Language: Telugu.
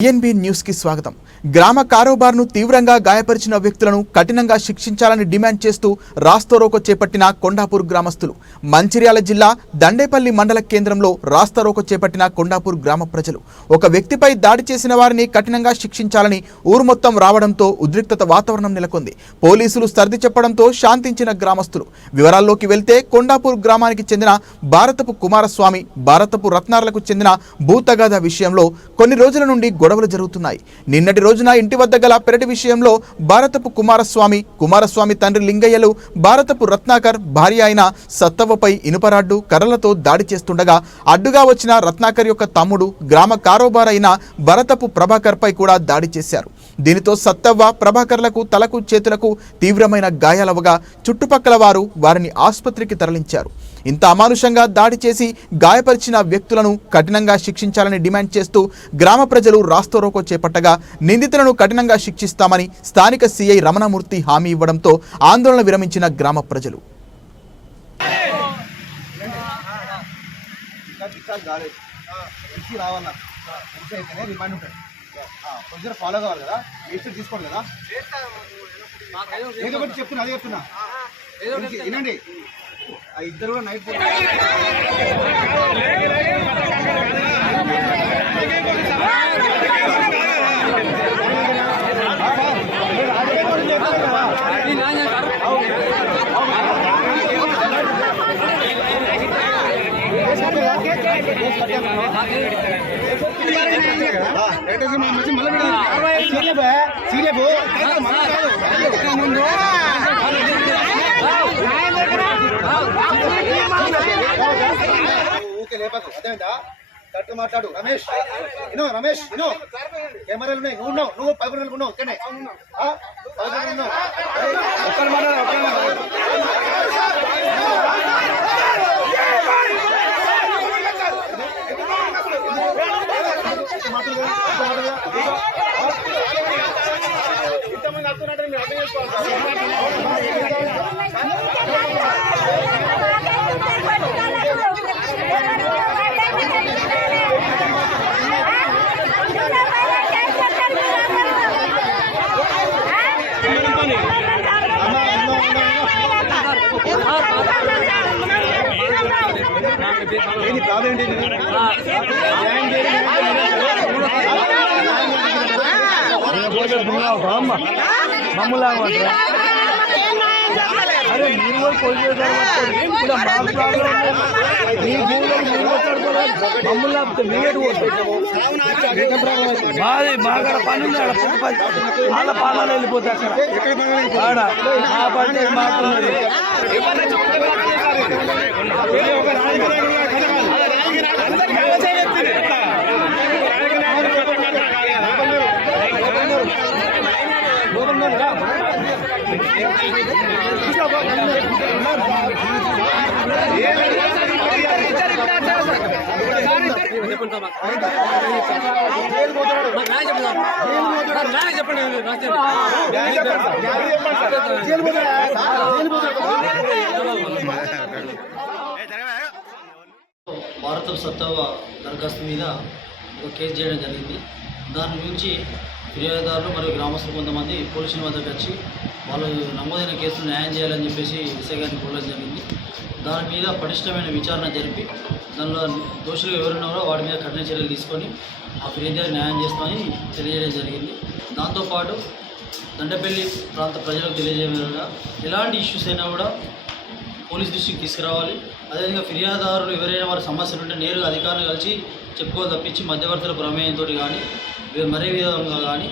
ఎన్బి న్యూస్ కి స్వాగతం. గ్రామ కారోబార్ను తీవ్రంగా గాయపరిచిన వ్యక్తులను కఠినంగా శిక్షించాలని డిమాండ్ చేస్తూ రాస్తారోకో చేపట్టిన కొండాపూర్ గ్రామస్తులు. మంచిర్యాల జిల్లా దండేపల్లి మండల కేంద్రంలో రాస్తారోకో చేపట్టిన కొండాపూర్ గ్రామ ప్రజలు ఒక వ్యక్తిపై దాడి చేసిన వారిని కఠినంగా శిక్షించాలని ఊరు మొత్తం రావడంతో ఉద్రిక్తత వాతావరణం నెలకొంది. పోలీసులు సర్ది చెప్పడంతో శాంతించిన గ్రామస్తులు. వివరాల్లోకి వెళ్తే కొండాపూర్ గ్రామానికి చెందిన భారతపు కుమారస్వామి, భారతపు రత్నార్లకు చెందిన భూతగాథ విషయంలో కొన్ని రోజుల నుండి గొడవలు జరుగుతున్నాయి. నిన్నటి రోజున ఇంటి వద్ద గల పెరటి విషయంలో భారతపు కుమారస్వామి తండ్రి లింగయ్యలు భారతపు రత్నాకర్ భార్య అయిన సత్తవ్వపై ఇనుపరాడ్డు కర్రలతో దాడి చేస్తుండగా అడ్డుగా వచ్చిన రత్నాకర్ యొక్క తమ్ముడు గ్రామ కారోబార్ అయిన భారతపు ప్రభాకర్ పై కూడా దాడి చేశారు. దీనితో సత్తవ్వ, ప్రభాకర్లకు తలకు చేతులకు తీవ్రమైన గాయాలవగా చుట్టుపక్కల వారు వారిని ఆసుపత్రికి తరలించారు. ఇంత అమానుషంగా దాడి చేసి గాయపరిచిన వ్యక్తులను కఠినంగా శిక్షించాలని డిమాండ్ చేస్తూ గ్రామ ప్రజలు రాస్తారోకో చేపట్టగా నిందితులను కఠినంగా శిక్షిస్తామని స్థానిక సిఐ రమణమూర్తి హామీ ఇవ్వడంతో ఆందోళన విరమించిన గ్రామ ప్రజలు. ఫాలో కావాలి కదా, తీసుకోండి కదా. ఏదో ఒకటి చెప్తున్నా, అదే చెప్తున్నా వినండి. ఆ ఇద్దరు కూడా నైట్ ఊకే లేపకు, అదేంటా కరెక్ట్ మాట్లాడు. రమేష్ కెమెరాలు ఉన్నాయి, నువ్వు 10 రోజులు ఉన్నావు ఇక్కడనే. 10 రోజులు ఉన్నావు, ఒక్కరు మాట్లాడు. ఇంతమంది అడుగుతున్నట్టు మీరు అర్థం చేసుకోవాలి. ఏంటి ప్రాబ్లం ఏంటి? అరే మీరు మమ్మల్ని మాది బాగా పని ఉంది. వాళ్ళ పాదాలు వెళ్ళిపోతే అక్కడ ఆ పని మాట్లాడారు. భారత సత్తవ్వ దరఖాస్తు మీద ఒక కేసు చేయడం జరిగింది. దాని గురించి ఫిర్యాదుదారులు మరియు గ్రామస్తులు కొంతమంది పోలీసుల వద్దకు వచ్చి వాళ్ళు నమోదైన కేసులు న్యాయం చేయాలని చెప్పేసి ఎస్ఐ గారిని కోరడం జరిగింది. దాని మీద పటిష్టమైన విచారణ జరిపి దానిలో దోషులు ఎవరున్నారో వాడి మీద కఠిన చర్యలు తీసుకొని ఆ ఫిర్యాదు న్యాయం చేస్తామని తెలియజేయడం జరిగింది. దాంతోపాటు దండపల్లి ప్రాంత ప్రజలకు తెలియజేయగా ఎలాంటి ఇష్యూస్ అయినా కూడా పోలీస్ దృష్టికి తీసుకురావాలి. అదేవిధంగా ఫిర్యాదుదారులు ఎవరైనా వారి సమస్యలు ఉంటే నేరుగా అధికారులు కలిసి చెప్పుకోవాలి తప్పించి మధ్యవర్తుల ప్రమేయంతో కానీ మరే విధంగా కానీ